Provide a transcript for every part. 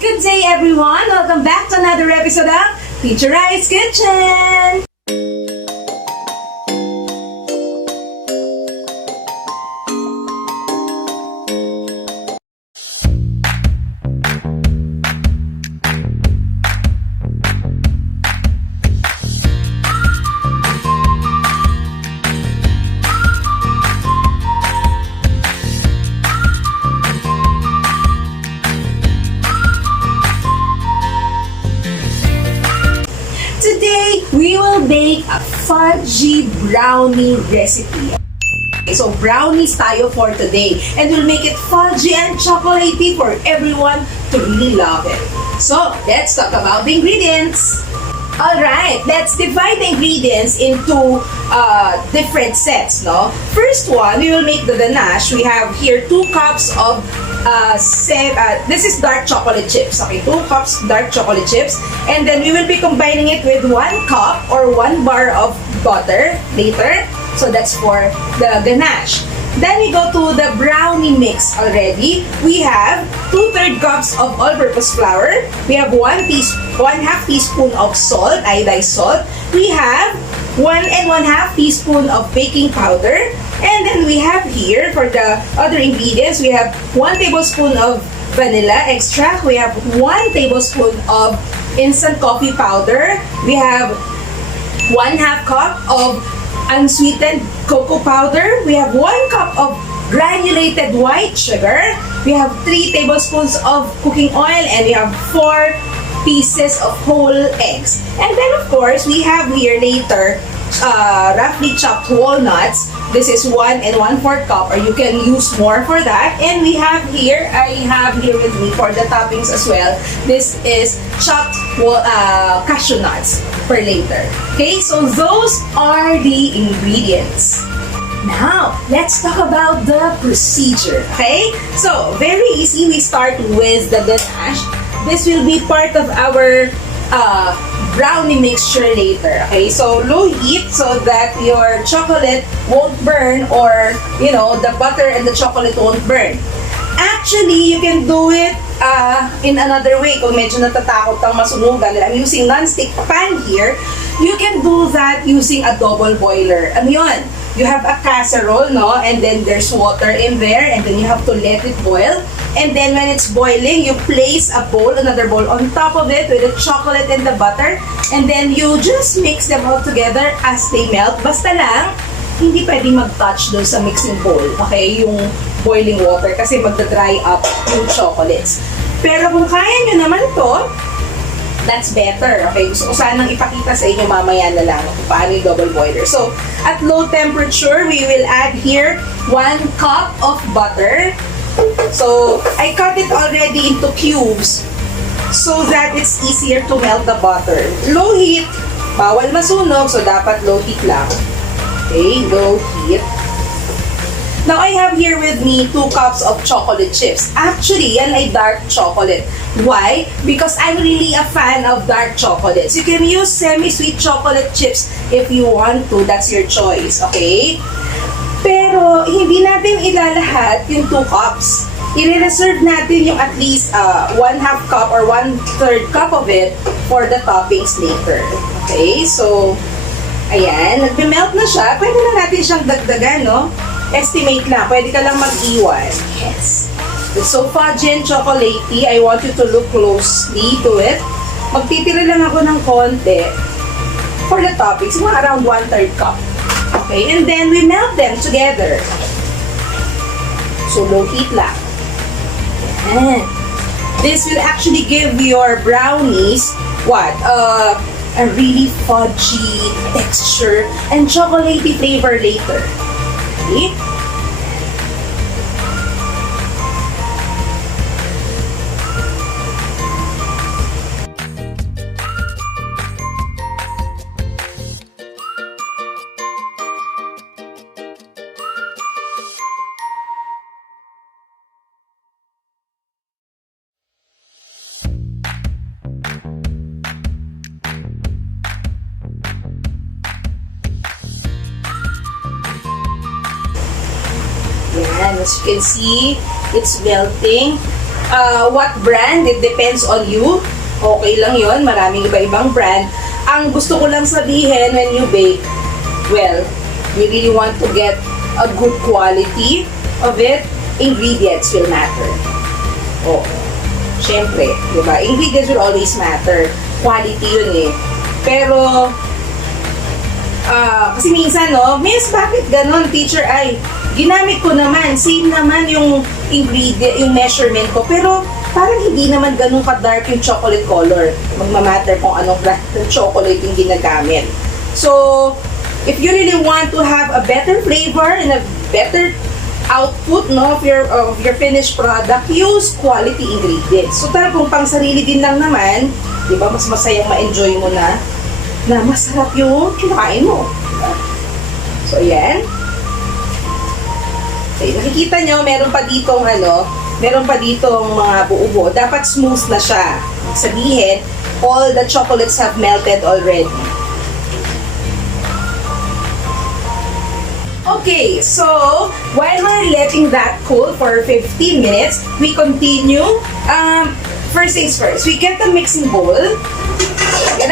Good day everyone! Welcome back to another episode of Teacher I's Kitchen! Today, we will make a fudgy brownie recipe. Okay, so brownies tayo for today. And we'll make it fudgy and chocolatey for everyone to really love it. So, let's talk about the ingredients. Alright, let's divide the ingredients into different sets, no? First one, we will make the ganache. We have here 2 cups of this is dark chocolate chips. Okay, 2 cups dark chocolate chips. And then we will be combining it with 1 cup or 1 bar of butter later. So that's for the ganache. Then we go to the brownie mix already. We have 2/3 cups of all-purpose flour. We have 1/2 teaspoon of salt, iodized salt. We have 1 1/2 teaspoon of baking powder. And then we have here, for the other ingredients, we have 1 tablespoon of vanilla extract. We have 1 tablespoon of instant coffee powder. We have 1/2 cup of unsweetened cocoa powder. We have 1 cup of granulated white sugar. We have 3 tablespoons of cooking oil, and we have 4 pieces of whole eggs. And then of course, we have here later roughly chopped walnuts. This is 1 1/4 cup, or you can use more for that. And we have here, I have here with me for the toppings as well, this is chopped cashew nuts for later. Okay, so those are the ingredients. Now, let's talk about the procedure, okay? So, very easy. We start with the ganache. This will be part of our brownie mixture later, okay? So, low heat so that your chocolate won't burn, or, you know, the butter and the chocolate won't burn. Actually, you can do it in another way. Kung medyo natatakot kang masunugan, I'm using non-stick pan here. You can do that using a double boiler. Ano yun? You have a casserole, no? And then there's water in there, and then you have to let it boil. And then when it's boiling, you place a bowl, another bowl on top of it with the chocolate and the butter. And then you just mix them all together as they melt. Basta lang, hindi pwedeng mag-touch doon sa mixing bowl, okay? Yung boiling water, kasi magda-dry up yung chocolates. Pero kung kaya nyo naman to, that's better, okay? Gusto ko sanang ipakita sa inyo mamaya na lang kung paano yung double boiler. So, at low temperature, we will add here 1 cup of butter. So, I cut it already into cubes so that it's easier to melt the butter. Low heat, bawal masunog, so dapat low heat lang. Okay, low heat. Now, I have here with me 2 cups of chocolate chips. Actually, yan ay dark chocolate. Why? Because I'm really a fan of dark chocolates. You can use semi-sweet chocolate chips if you want to. That's your choice, okay? Pero, hindi natin ilalahat yung 2 cups. I-reserve natin yung at least 1/2 cup or 1/3 cup of it for the toppings later. Okay? So, ayan. Nagme-melt na siya. Pwede na natin siyang dagdagan, no? Estimate lang. Pwede ka lang mag-iwan. Yes. So, fudgy and chocolatey, I want you to look closely to it. Magtitira lang ako ng konti for the toppings. Mga around 1/3 cup. Okay, and then we melt them together. So, low heat lang. Ayan. This will actually give your brownies, what? A really fudgy texture and chocolatey flavor later. Okay? Yan, as you can see, it's melting. what brand, it depends on you. Okay lang yon, maraming iba-ibang brand. Ang gusto ko lang sabihin when you bake, well, you really want to get a good quality of it, ingredients will matter. Oh, syempre, di ba? Ingredients will always matter. Quality yun eh. Pero, kasi minsan, no, miss, bakit ganon, teacher? Ay, ginamit ko naman, same naman yung ingredient, yung measurement ko, pero parang hindi naman ganun ka-dark yung chocolate color. Magmamatter kung anong brand ng chocolate yung ginagamit. So, if you really want to have a better flavor and a better output, no, of your finished product, use quality ingredients. So, pero kung pang sarili din lang naman, di ba, mas masayang ma-enjoy mo na masarap yung kinakain mo. Diba? So, yan. Okay, nakikita nyo, meron pa ditong mga buo-buo. Dapat smooth na siya. Sabihin, all the chocolates have melted already. Okay, so while we're letting that cool for 15 minutes, we continue. First things first, we get the mixing bowl. And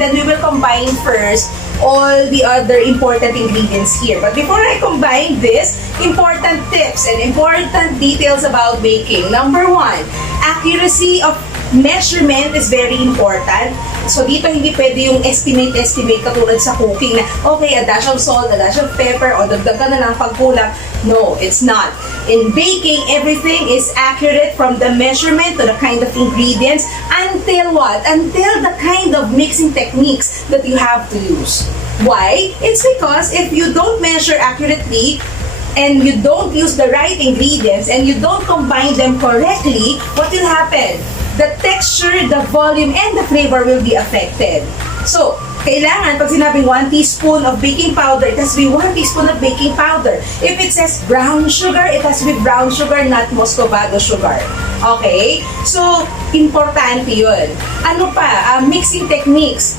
then we will combine first all the other important ingredients here. But before I combine this, important tips and important details about baking. Number 1, accuracy of measurement is very important. So dito hindi pwede yung estimate katulad sa cooking na okay, a dash of salt, a dash of pepper, o dagdagan na lang pagkulang. No, it's not. In baking, everything is accurate from the measurement to the kind of ingredients until what? Until the kind of mixing techniques that you have to use. Why? It's because if you don't measure accurately, and you don't use the right ingredients, and you don't combine them correctly, what will happen? The texture, the volume, and the flavor will be affected. So, kailangan, pag sinabing 1 teaspoon of baking powder, it has to be 1 teaspoon of baking powder. If it says brown sugar, it has to be brown sugar, not muscovado sugar. Okay? So, importante yun. Ano pa? Mixing techniques.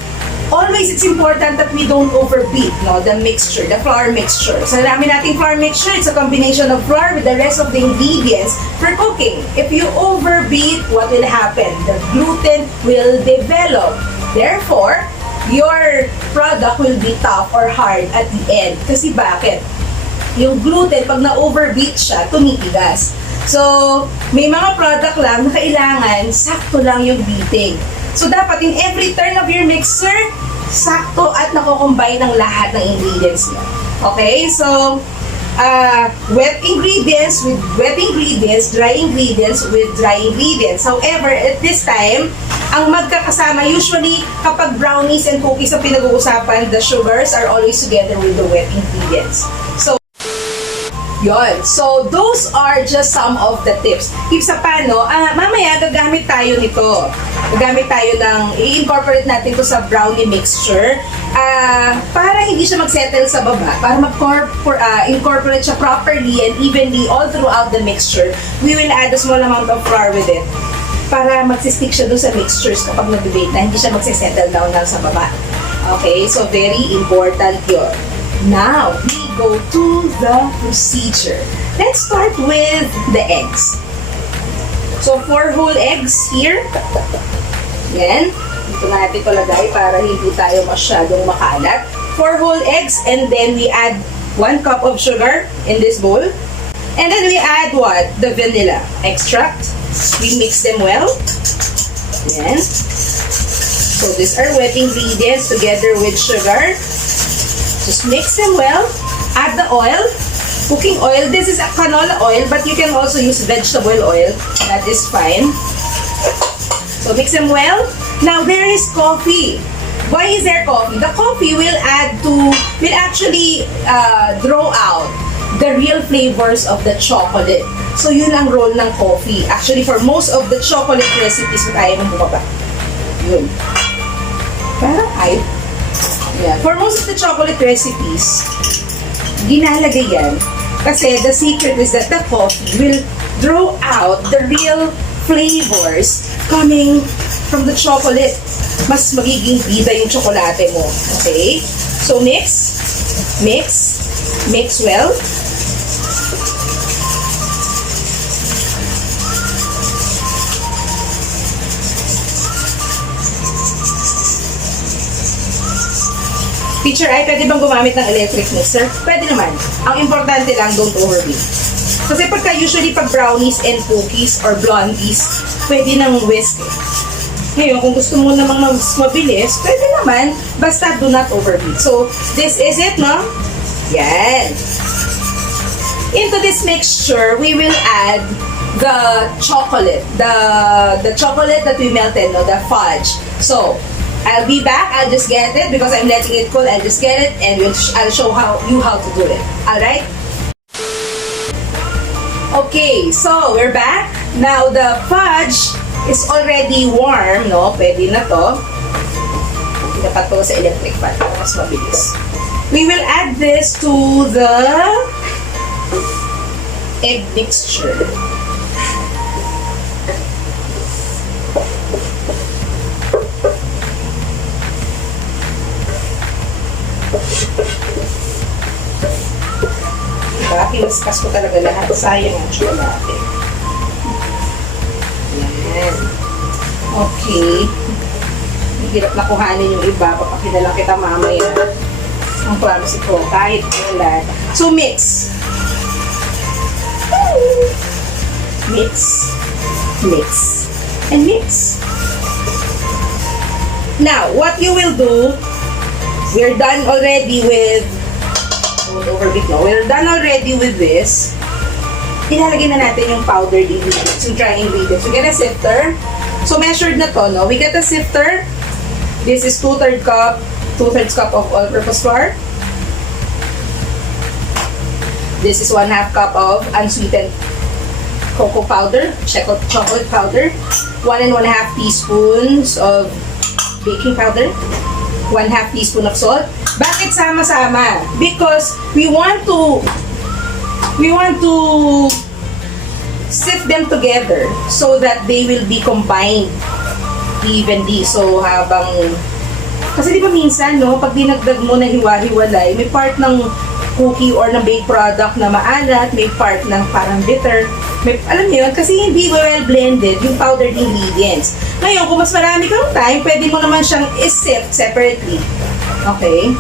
Always, it's important that we don't overbeat, no, the mixture, the flour mixture. So, namin nating flour mixture, it's a combination of flour with the rest of the ingredients for cooking. If you overbeat, what will happen? The gluten will develop. Therefore, your product will be tough or hard at the end. Kasi bakit? Yung gluten, pag na-overbeat siya, tumitigas. So, may mga product lang na kailangan sakto lang yung beating. So, dapat in every turn of your mixer, sakto at nako-combine ng lahat ng ingredients niya. Okay? So, wet ingredients with wet ingredients, dry ingredients with dry ingredients. However, at this time, ang magkakasama, usually, kapag brownies and cookies ang pinag-uusapan, the sugars are always together with the wet ingredients. So, yon. So, those are just some of the tips. If sa paano, mamaya gagamit tayo nito. Gagamit tayo ng, i-incorporate natin to sa brownie mixture para hindi siya mag-settle sa baba, para mag-incorporate siya properly and evenly all throughout the mixture. We will add a small amount of flour with it para magsistick siya dun sa mixtures kapag nag-bake na hindi siya mag-settle down lang sa baba. Okay? So, very important yun. Now, we go to the procedure. Let's start with the eggs. So, 4 whole eggs here. Yan. Dito natin palagay para hindi tayo masyadong makalat. 4 whole eggs, and then we add 1 cup of sugar in this bowl. And then we add what? The vanilla extract. We mix them well. Yan. So, these are wet ingredients together with sugar. Just mix them well. Add the oil, cooking oil. This is a canola oil, but you can also use vegetable oil. That is fine. So mix them well. Now there is coffee. Why is there coffee? The coffee will actually draw out the real flavors of the chocolate. So yun ang role ng coffee. Actually, for most of the chocolate recipes na tayo nang bumaba. Yun. Parang ay. Yeah. For most of the chocolate recipes, ginalagay yan kasi the secret is that the coffee will draw out the real flavors coming from the chocolate. Mas magiging bida yung tsokolate mo. Okay? So, mix well. Teacher ay, pwede bang gumamit ng electric mixer? Pwede naman. Ang importante lang, don't overbeat. Kasi usually pag brownies and cookies or blondies, pwede ng whisk. Ngayon, kung gusto mo namang mas mabilis, pwede naman, basta do not overbeat. So, this is it, no? Yan. Into this mixture, we will add the chocolate. The chocolate that we melted, no? The fudge. So, I'll be back. I'll just get it because I'm letting it cool. I'll just get it and I'll show you how to do it. Alright? Okay, so we're back. Now the fudge is already warm, no? Pwede na to. Hindi pa to sa electric fan. Mas mabilis. We will add this to the egg mixture. Diba? Kinaskas ko talaga lahat. Sayang ang chocolate. Yan. Okay. Hirap na kuhanin yung iba. Papakita kita mamaya. Ang promise ko. Kahit ulan. So, mix. Mix. Mix. And mix. Now, what you will do, we're done already with we're done already with this. Ilalagay na natin yung powdered ingredients, yung dry ingredients. We get a sifter. So, measured na to, no? We get a sifter. This is 2/3 cup of all-purpose flour. This is 1/2 cup of unsweetened cocoa powder, chocolate powder. 1 and 1/2 teaspoons of baking powder. 1/2 teaspoon of salt. Bakit sama-sama? Because we want to sift them together so that they will be combined evenly. So kasi di ba minsan, no, pag dinagdag mo na hiwa-hiwalay, may part ng cookie or ng baked product na maalat, may part ng parang bitter. Alam niyo yun, kasi hindi well blended yung powdered ingredients. Ngayon, kung mas marami kang time, pwede mo naman siyang sift separately. Okay?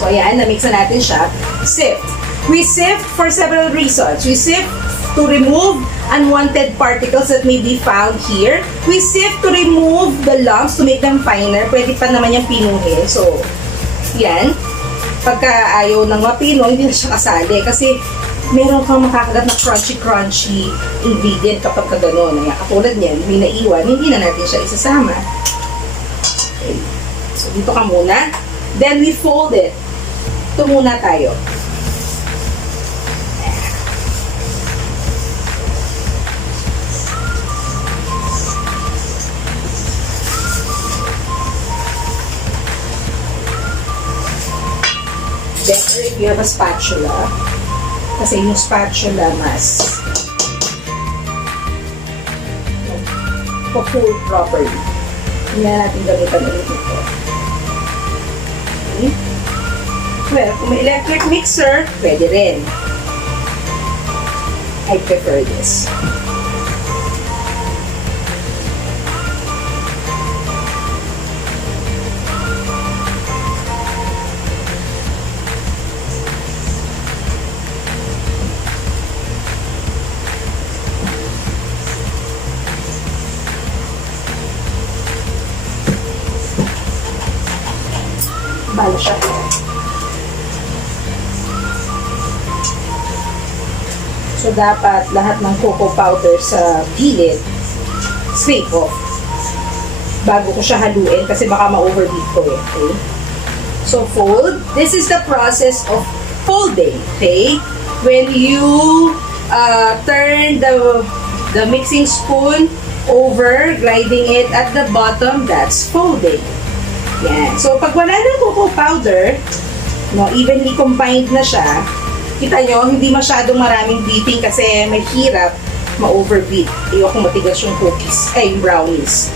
So, ayan, na-mix na natin siya. Sift. We sift for several reasons. We sift to remove unwanted particles that may be found here. We sift to remove the lumps to make them finer. Pwede pa naman yung pinuhin. So, yan. Pagka ayaw ng mapino, hindi na siya kasali. Kasi, meron kang makakagat na crunchy ingredient kapag ka gano'n. Katulad niyan, may naiwan, hindi na natin siya isasama. Okay. So, dito ka muna. Then, we fold it. Ito muna tayo. Better if you have a spatula. Kasi yung spatula mas po-fold properly. Hindi na natin gamitan ulit ito. Okay. Well, kung may electric mixer, pwede rin. I prefer this. Bala siya. So, dapat lahat ng cocoa powder sa gilid, scrape off. Bago ko siya haluin kasi baka ma-overbeat ko eh. Okay? So, fold. This is the process of folding. Okay? When you turn the mixing spoon over, gliding it at the bottom, that's folding. Yan. So, pag wala ng cocoa powder, no, evenly combined na siya, kita nyo, hindi masyadong maraming beating kasi may hirap ma-overbeat. Ayoko matigas yung cookies, yung brownies.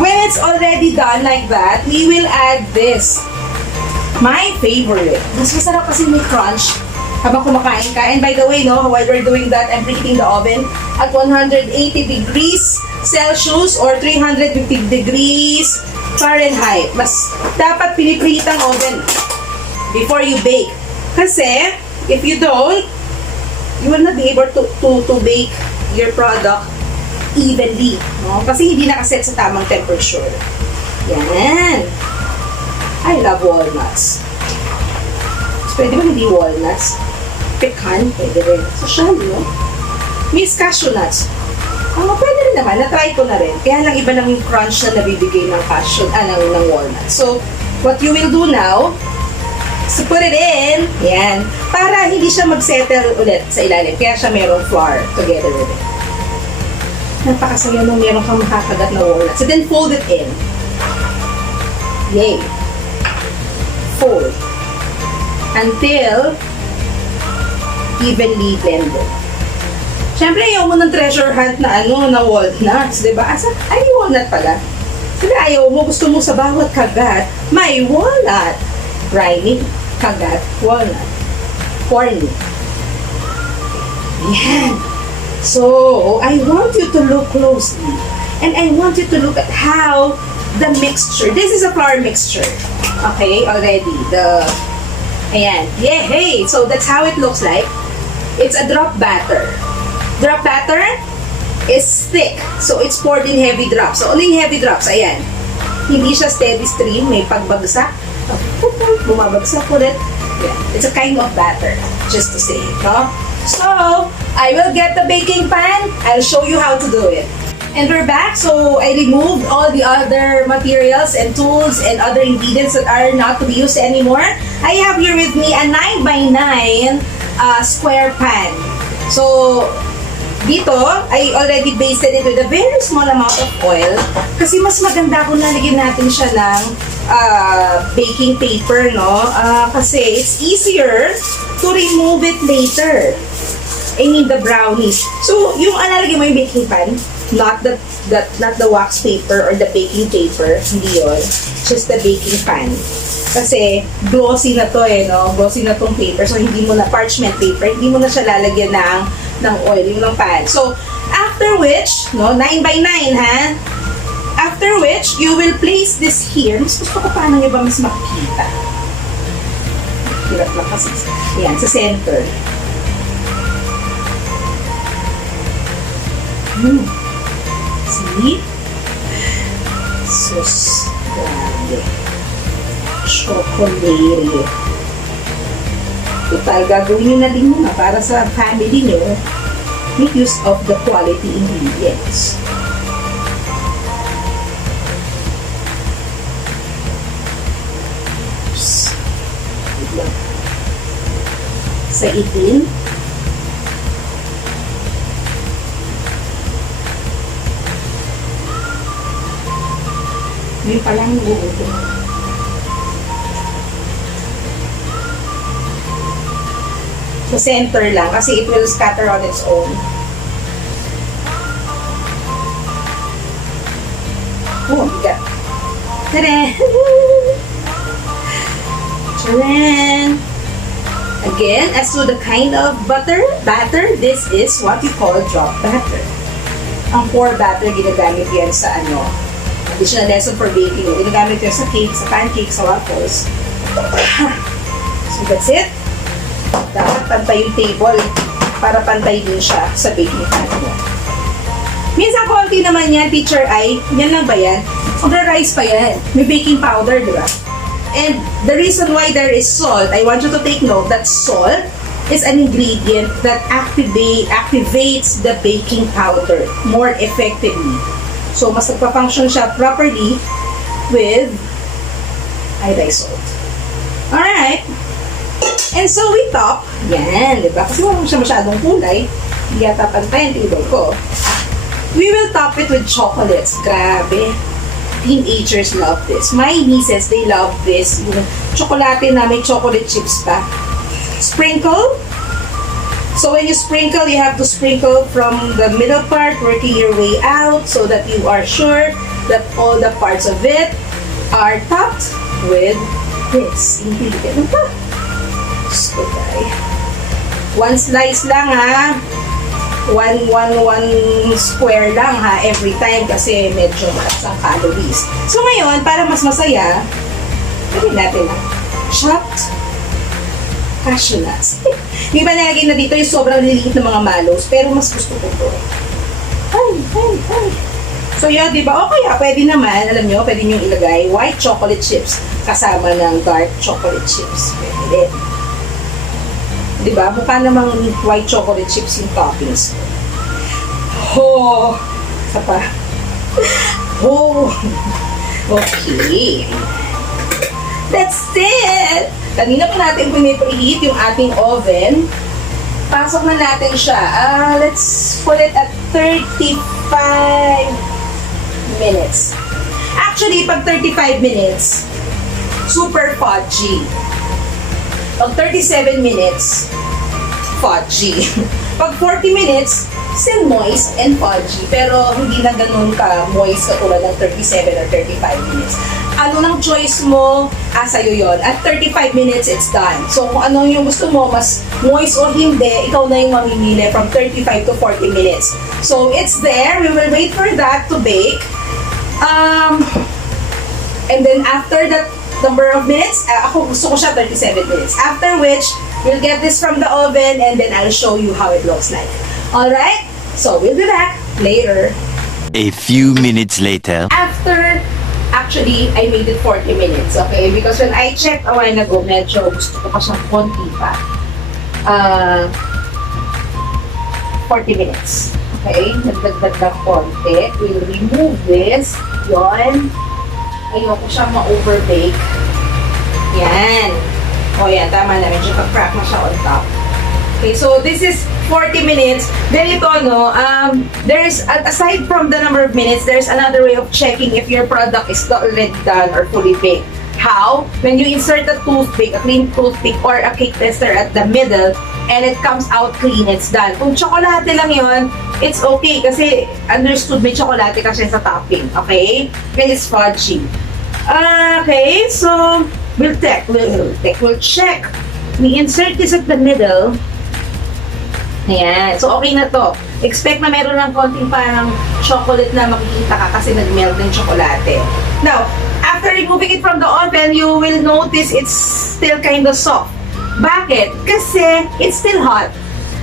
When it's already done like that, we will add this. My favorite. Mas masarap kasi may crunch habang kumakain ka. And by the way, no, while we're doing that, I'm preheating the oven at 180 degrees Celsius or 350 degrees Fahrenheit. Mas dapat pinipreheat ang oven before you bake. Kasi, if you don't, you will not be able to bake your product evenly. No? Kasi hindi nakaset sa tamang temperature. Yan. I love walnuts. Pwede ba hindi walnuts? Pecan, pwede rin. Social, no? Miss cashew nuts. Pwede rin naman. Na-try ko na rin. Kaya lang iba lang yung crunch na nabibigay ng cashew, ng walnut. So, what you will do now, so put it in. Yan. Para hindi siya mag-settle ulit sa ilalim. Kaya siya merong flour together with it. Napakasaya nung meron kang makakagat na walnuts. So then fold it in. Yay. Fold. Until evenly blended. Siyempre, ayaw mo ng treasure hunt na na walnuts, diba? Ay, walnut pala. Siyempre, ayaw mo, gusto mo sa bawat kagat, may walnut. Brownie, kagat, walnut. Corny. Yan. So, I want you to look closely. And I want you to look at how the mixture, this is a flour mixture. Okay, already. Ayan. Yeah, hey. So, that's how it looks like. It's a drop batter. Drop batter is thick. So, it's poured in heavy drops. So, only heavy drops. Ayan. Hindi siya steady stream. May pagbagsak. Bumabagsak ulit. Yeah. It's a kind of batter. Just to say. No? So, I will get the baking pan. I'll show you how to do it. And we're back. So, I removed all the other materials and tools and other ingredients that are not to be used anymore. I have here with me a 9x9 square pan. So, dito, I already basted it with a very small amount of oil. Kasi mas maganda kung nalagyan natin siya ng baking paper, no? Kasi it's easier to remove it later. I mean, the brownies. So, yung lalagyan mo yung baking pan, not the wax paper or the baking paper, hindi yun. Just the baking pan. Kasi glossy na to no? Glossy na tong paper. So, hindi mo na, parchment paper, hindi mo na siya lalagyan ng oil, yung ng pan. So, after which, no, 9x9, ha? After which, you will place this here. Mas gusto ko paano nyo ba mas makikita? Hirap lang kasi. Yan, sa center. See? Sus. Grabe. Chocolatey. Total, gagawin nyo na din muna para sa family nyo. Make use of the quality ingredients. Sa itin. Yun palang buo. So, center lang kasi it will scatter on its own. Oh, bigat. Tadaan! Tadaan! Again, as to the kind of batter, this is what you call drop batter. Ang pour batter, ginagamit yan sa additional lesson for baking. Ginagamit yan sa cake, sa pancake, sa waffles. So that's it. Dapat pantay yung table para pantay din siya sa baking pan mo. Minsan konti naman yan, teacher ay, yan lang ba yan? Over-rice pa yan. May baking powder, di ba? And the reason why there is salt, I want you to take note that salt is an ingredient that activates the baking powder more effectively. So, mas nagpa-function siya properly with iodized salt. Alright. And so, we top. Yan, di ba? Kasi wala siya masyadong kulay. Hindi yata pantay ang table ko. We will top it with chocolates. Grabe. Teenagers love this. My nieces, they love this. Yung chocolate na may chocolate chips pa. Sprinkle. So when you sprinkle, you have to sprinkle from the middle part, working your way out so that you are sure that all the parts of it are topped with this ingredient. So, one slice lang ha. one square lang ha, every time kasi medyo mataas ang calories. So ngayon, para mas masaya, gawin natin na chopped cashew nuts. Di ba nalagay na dito yung sobrang liliit na mga malos, pero mas gusto ko to. Ay. So yun, di ba? O kaya, pwede naman, alam nyo, pwede nyo ilagay white chocolate chips kasama ng dark chocolate chips. Pwede din. Di ba? Mukha namang white chocolate chips yung toppings. Oh! Isa pa. Oh! Okay. That's it! Kanina pa natin pinipreheat yung ating oven. Pasok na natin siya. Let's put it at 35 minutes. Actually, pag 35 minutes, super fudgy. Pag 37 minutes, fudgy. Pag 40 minutes, still moist and fudgy. Pero hindi na ganun ka moist katulad ng 37 or 35 minutes. Ano ng choice mo, sa'yo yun. At 35 minutes, it's done. So, kung ano yung gusto mo, mas moist o hindi, ikaw na yung mamimili from 35 to 40 minutes. So, it's there. We will wait for that to bake. And then, after that number of minutes, ako gusto ko siya 37 minutes. After which, we'll get this from the oven and then I'll show you how it looks like. Alright? So, we'll be back later. A few minutes later. Actually, I made it 40 minutes, okay? Because when I checked a while ago, medyo gusto ko pa siyang konti pa. 40 minutes. Okay? Nagdagdag na konti. We'll remove this. Yon. Ayoko siyang ma-overbake. Yan. O yan, tama na. Medyo ka-crack na siya on top. Okay, so this is 40 minutes. Then ito, no, there's, aside from the number of minutes, there's another way of checking if your product is already done or fully baked. How? When you insert a toothpick, a clean toothpick, or a cake tester at the middle, and it comes out clean, it's done. Kung chocolate lang yon, it's okay kasi understood may chocolate kasi sa topping, okay? And it's fudgy. Okay, so we'll check. We insert this at the middle. Ayan. So, okay na to. Expect na meron ng konting parang chocolate na makikita ka kasi nag-melt ng chocolate. Now, after removing it from the oven, you will notice it's still kind of soft. Bakit? Kasi it's still hot.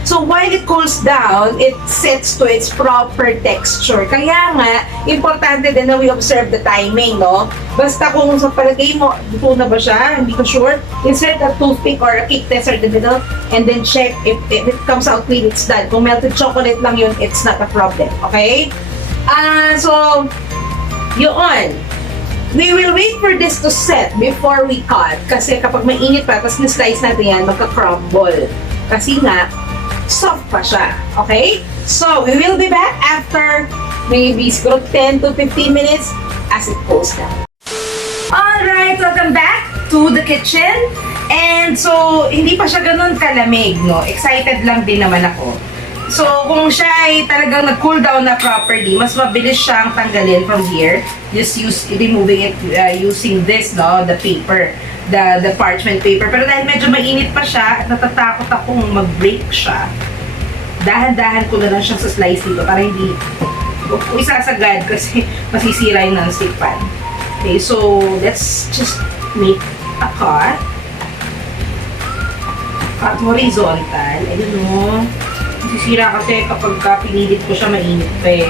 So, while it cools down, it sets to its proper texture. Kaya nga, importante din na we observe the timing, no? Basta kung sa palagay mo, luto na ba siya? Hindi ko sure. Insert a toothpick or a cake tester in the middle and then check if it comes out clean, it's done. Kung melted chocolate lang yun, it's not a problem. Okay? So, yun. We will wait for this to set before we cut. Kasi kapag mainit pa, tapos na-slice natin yan, magka-crumble. Kasi nga, soft pa siya. Okay? So, we will be back after maybe 10 to 15 minutes as it cools down. Alright, welcome back to the kitchen. And so, hindi pa siya ganun kalamig, no? Excited lang din naman ako. So, kung siya ay talagang nag-cool down na properly, mas mabilis siyang tanggalin from here. Just removing it using this, no? The paper. The parchment paper. Pero dahil medyo mainit pa siya at natatakot akong mag-break siya, dahan-dahan ko na lang siya sa slice dito para hindi isasagad kasi masisira yung non-stick pan. Okay, so let's just make a cut. Cut horizontal. Ayun o. Masisira kasi kapag pinilit ko siya mainit pa eh.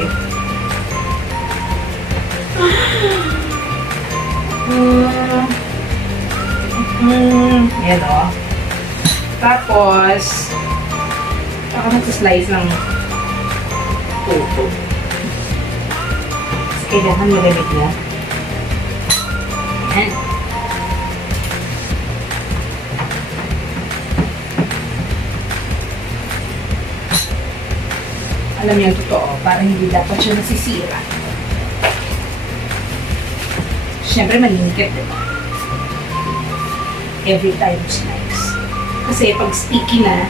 Yan o. Tapos, saka nagsaslice ng tofu. Kailangan magamit niya. Yan. Alam niyo yung totoo, parang hindi dapat siya nasisira. Siyempre, malinikit, diba? Every time slice. Kasi pag sticky na,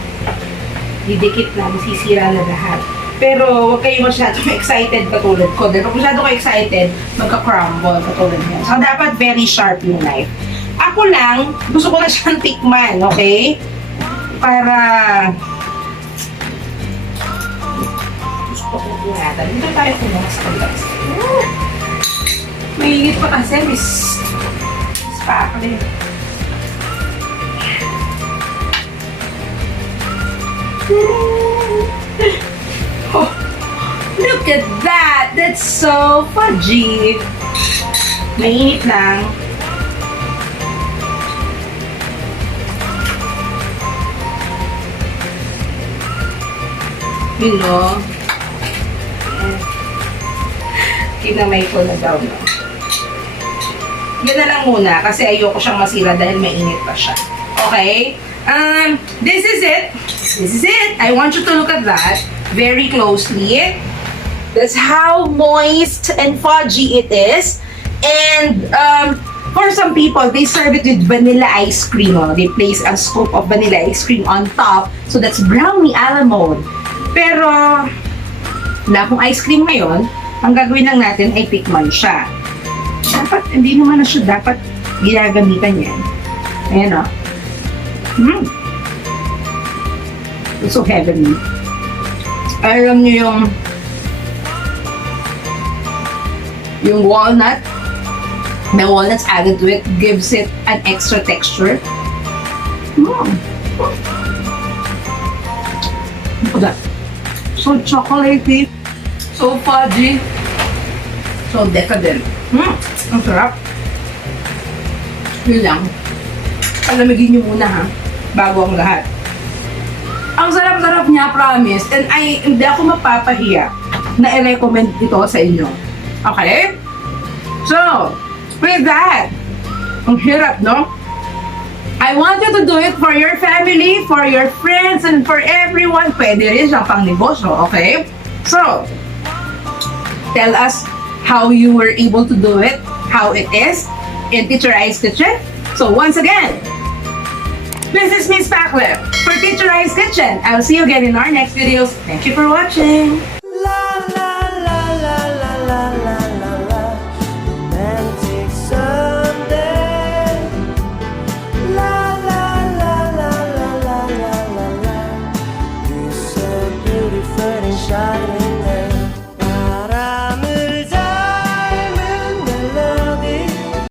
didikit na, masisira na lahat. Pero huwag kayo masyadong excited katulad ko. Dahil kung masyado kayo excited, magka-crumble katulad niya. So, dapat very sharp yung knife. Ako lang, gusto ko na siyang tikman, okay? Para Ingatan. Dito tayo kumuha sa kabilang side. Mainit pa kasi, Miss Pakli. Oh, look at that! That's so fudgy! Mainit lang. You know, kinamay ko na daw, no? Yan na lang muna kasi ayoko siyang masira dahil mainit pa siya. Okay? This is it. This is it. I want you to look at that very closely. That's how moist and fudgy it is. And for some people, they serve it with vanilla ice cream. Oh. They place a scoop of vanilla ice cream on top. So that's brownie a la mode. Pero, wala akong ice cream ngayon. Ang gagawin lang natin ay tikman siya. Dapat, hindi naman na siya dapat ginagamitan yan. Ayan o. It's so heavenly. Alam niyo yung walnut, the walnuts added to it gives it an extra texture. Look at that. So chocolatey, so fudgy, so decadent. Ang sarap. Yun lang. Palamigin nyo muna ha, bago ang lahat. Ang sarap-sarap niya, promise. And hindi ako mapapahiya na i-recommend ito sa inyo. Okay? So, with that, ang hirap, no? I want you to do it for your family, for your friends, and for everyone. Pwede rin siyang pang negosyo, okay? So, tell us how you were able to do it, how it is in Teacher I's Kitchen. So, once again, this is Miss Pakler for Teacher I's Kitchen. I'll see you again in our next videos. Thank you for watching.